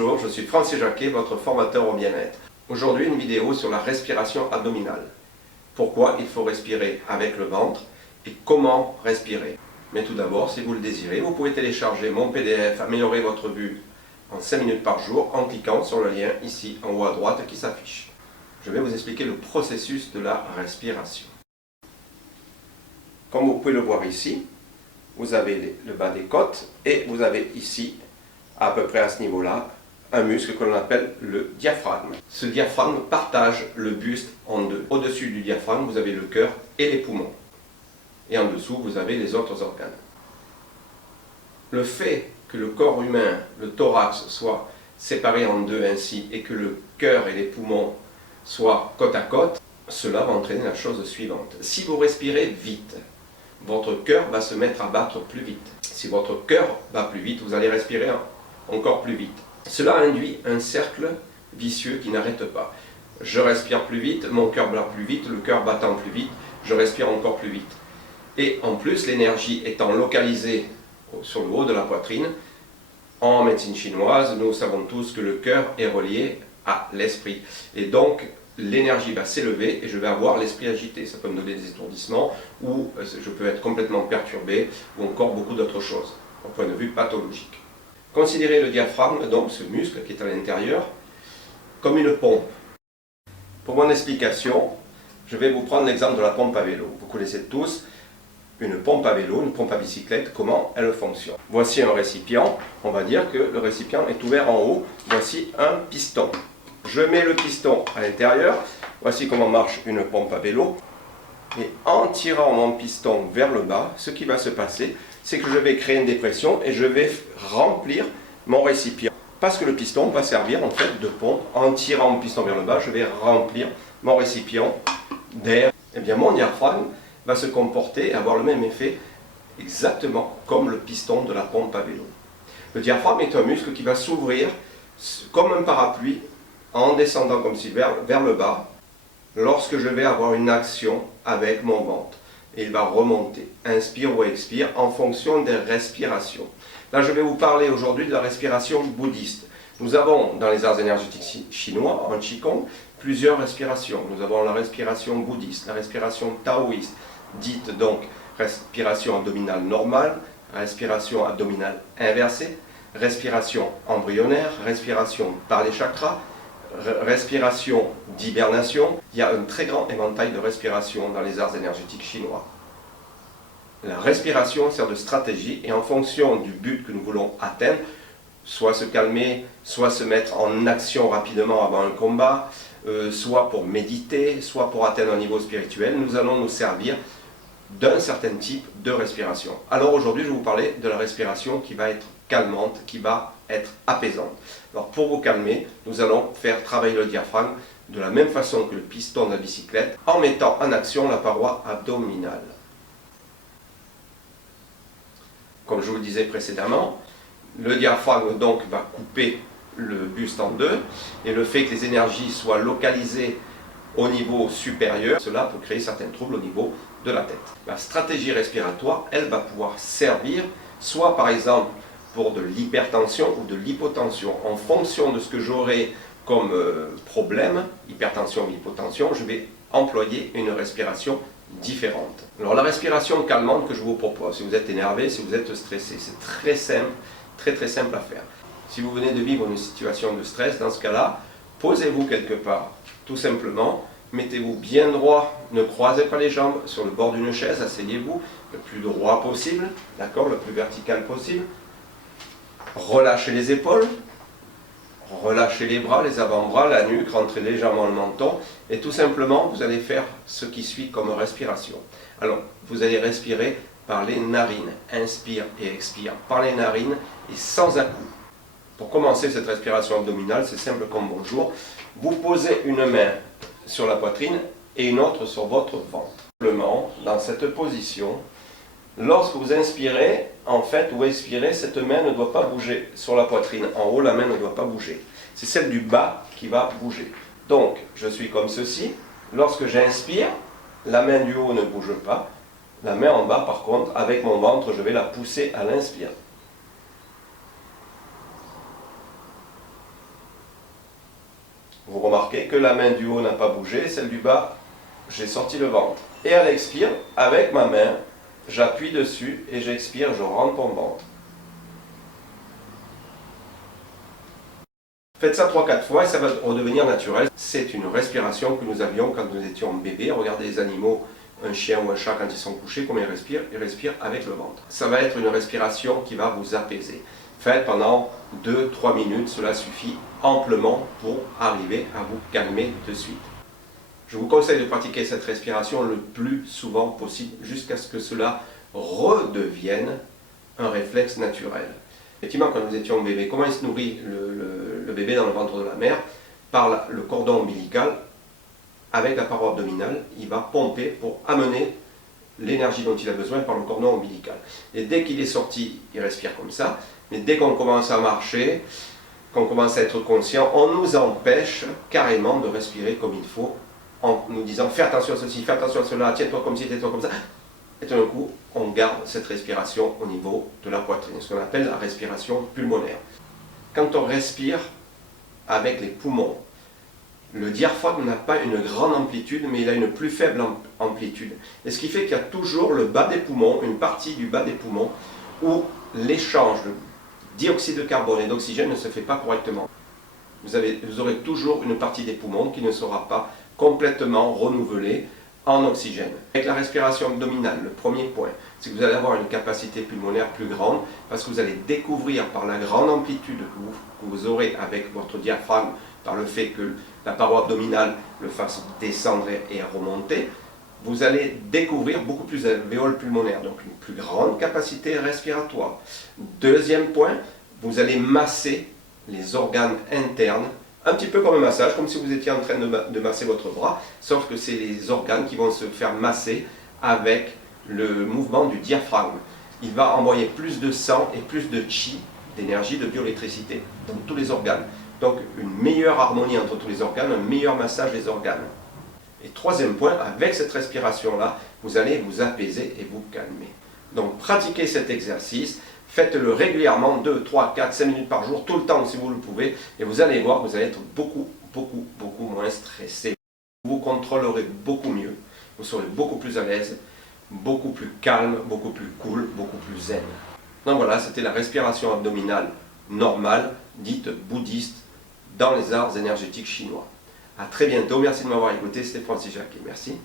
Bonjour, je suis Francis Jacquet, votre formateur au bien-être. Aujourd'hui, une vidéo sur la respiration abdominale. Pourquoi il faut respirer avec le ventre et comment respirer. Mais tout d'abord, si vous le désirez, vous pouvez télécharger mon PDF Améliorer votre vue en 5 minutes par jour en cliquant sur le lien ici en haut à droite qui s'affiche. Je vais vous expliquer le processus de la respiration. Comme vous pouvez le voir ici, vous avez le bas des côtes et vous avez ici, à peu près à ce niveau-là, un muscle que l'on appelle le diaphragme. Ce diaphragme partage le buste en deux. Au-dessus du diaphragme, vous avez le cœur et les poumons. Et en dessous, vous avez les autres organes. Le fait que le corps humain, le thorax, soit séparé en deux ainsi et que le cœur et les poumons soient côte à côte, cela va entraîner la chose suivante. Si vous respirez vite, votre cœur va se mettre à battre plus vite. Si votre cœur bat plus vite, vous allez respirer encore plus vite. Cela induit un cercle vicieux qui n'arrête pas. Je respire plus vite, mon cœur bat plus vite, le cœur battant plus vite, je respire encore plus vite. Et en plus, l'énergie étant localisée sur le haut de la poitrine, en médecine chinoise, nous savons tous que le cœur est relié à l'esprit. Et donc, l'énergie va s'élever et je vais avoir l'esprit agité. Ça peut me donner des étourdissements ou je peux être complètement perturbé ou encore beaucoup d'autres choses, au point de vue pathologique. Considérez le diaphragme, donc ce muscle qui est à l'intérieur, comme une pompe. Pour mon explication, je vais vous prendre l'exemple de la pompe à vélo. Vous connaissez tous une pompe à vélo, une pompe à bicyclette, comment elle fonctionne. Voici un récipient, on va dire que le récipient est ouvert en haut. Voici un piston. Je mets le piston à l'intérieur, voici comment marche une pompe à vélo. Et en tirant mon piston vers le bas, ce qui va se passer, c'est que je vais créer une dépression et je vais remplir mon récipient. Parce que le piston va servir en fait de pompe. En tirant mon piston vers le bas, je vais remplir mon récipient d'air. Et bien mon diaphragme va se comporter et avoir le même effet exactement comme le piston de la pompe à vélo. Le diaphragme est un muscle qui va s'ouvrir comme un parapluie en descendant comme si vers le bas lorsque je vais avoir une action avec mon ventre. Et il va remonter, inspire ou expire en fonction des respirations. Là, je vais vous parler aujourd'hui de la respiration bouddhiste. Nous avons dans les arts énergétiques chinois, en Qigong, plusieurs respirations. Nous avons la respiration bouddhiste, la respiration taoïste, dite donc respiration abdominale normale, respiration abdominale inversée, respiration embryonnaire, respiration par les chakras, respiration d'hibernation. Il y a un très grand éventail de respiration dans les arts énergétiques chinois. La respiration sert de stratégie et en fonction du but que nous voulons atteindre, soit se calmer, soit se mettre en action rapidement avant un combat, soit pour méditer, soit pour atteindre un niveau spirituel, nous allons nous servir d'un certain type de respiration. Alors aujourd'hui, je vais vous parler de la respiration qui va être calmante, qui va être apaisante. Alors pour vous calmer, nous allons faire travailler le diaphragme de la même façon que le piston de la bicyclette, en mettant en action la paroi abdominale. Comme je vous le disais précédemment, le diaphragme donc va couper le buste en deux, et le fait que les énergies soient localisées au niveau supérieur, cela peut créer certains troubles au niveau de la tête. La stratégie respiratoire, elle va pouvoir servir soit par exemple pour de l'hypertension ou de l'hypotension. En fonction de ce que j'aurai comme problème, hypertension ou hypotension, je vais employer une respiration différente. Alors la respiration calmante que je vous propose, si vous êtes énervé, si vous êtes stressé, c'est très simple, très simple à faire. Si vous venez de vivre une situation de stress, dans ce cas-là, posez-vous quelque part, tout simplement, mettez-vous bien droit, ne croisez pas les jambes sur le bord d'une chaise, asseyez-vous le plus droit possible, d'accord, le plus vertical possible. Relâchez les épaules, relâchez les bras, les avant-bras, la nuque, rentrez légèrement le menton et tout simplement vous allez faire ce qui suit comme respiration. Alors vous allez respirer par les narines, inspire et expire par les narines et sans à-coups. Pour commencer cette respiration abdominale, c'est simple comme bonjour. Vous posez une main sur la poitrine et une autre sur votre ventre. Simplement, dans cette position, lorsque vous inspirez, en fait, ou expirez, cette main ne doit pas bouger sur la poitrine. En haut, la main ne doit pas bouger. C'est celle du bas qui va bouger. Donc, je suis comme ceci. Lorsque j'inspire, la main du haut ne bouge pas. La main en bas, par contre, avec mon ventre, je vais la pousser à l'inspire. Vous remarquez que la main du haut n'a pas bougé, celle du bas, j'ai sorti le ventre. Et à l'expire, avec ma main, j'appuie dessus et j'expire, je rentre ton ventre. Faites ça 3-4 fois et ça va redevenir naturel. C'est une respiration que nous avions quand nous étions bébés. Regardez les animaux, un chien ou un chat quand ils sont couchés, comment ils respirent avec le ventre. Ça va être une respiration qui va vous apaiser. Faites pendant 2-3 minutes, cela suffit amplement pour arriver à vous calmer de suite. Je vous conseille de pratiquer cette respiration le plus souvent possible jusqu'à ce que cela redevienne un réflexe naturel. Effectivement, quand nous étions bébés, comment il se nourrit le bébé dans le ventre de la mère? Par le cordon ombilical, avec la paroi abdominale, il va pomper pour amener l'énergie dont il a besoin par le cordon ombilical. Et dès qu'il est sorti, il respire comme ça. Mais dès qu'on commence à marcher, qu'on commence à être conscient, on nous empêche carrément de respirer comme il faut, en nous disant fais attention à ceci, fais attention à cela, tiens-toi comme ci, tiens-toi comme ça. Et tout d'un coup, on garde cette respiration au niveau de la poitrine, ce qu'on appelle la respiration pulmonaire. Quand on respire avec les poumons, le diaphragme n'a pas une grande amplitude, mais il a une plus faible amplitude. Et ce qui fait qu'il y a toujours le bas des poumons, une partie du bas des poumons, où l'échange de dioxyde de carbone et d'oxygène ne se fait pas correctement. Vous aurez toujours une partie des poumons qui ne sera pas complètement renouvelée en oxygène. Avec la respiration abdominale, le premier point, c'est que vous allez avoir une capacité pulmonaire plus grande parce que vous allez découvrir par la grande amplitude que vous aurez avec votre diaphragme, par le fait que la paroi abdominale le fasse descendre et remonter, vous allez découvrir beaucoup plus d'alvéoles pulmonaires, donc une plus grande capacité respiratoire. Deuxième point, vous allez masser les organes internes, un petit peu comme un massage, comme si vous étiez en train de masser votre bras, sauf que c'est les organes qui vont se faire masser avec le mouvement du diaphragme. Il va envoyer plus de sang et plus de chi, d'énergie, de bioélectricité dans tous les organes. Donc une meilleure harmonie entre tous les organes, un meilleur massage des organes. Et troisième point, avec cette respiration-là, vous allez vous apaiser et vous calmer. Donc pratiquez cet exercice, faites-le régulièrement, 2, 3, 4, 5 minutes par jour, tout le temps si vous le pouvez, et vous allez voir que vous allez être beaucoup moins stressé. Vous contrôlerez beaucoup mieux, vous serez beaucoup plus à l'aise, beaucoup plus calme, beaucoup plus cool, beaucoup plus zen. Donc voilà, c'était la respiration abdominale normale, dite bouddhiste, dans les arts énergétiques chinois. A très bientôt, merci de m'avoir écouté, c'était Francis Jacquet, merci.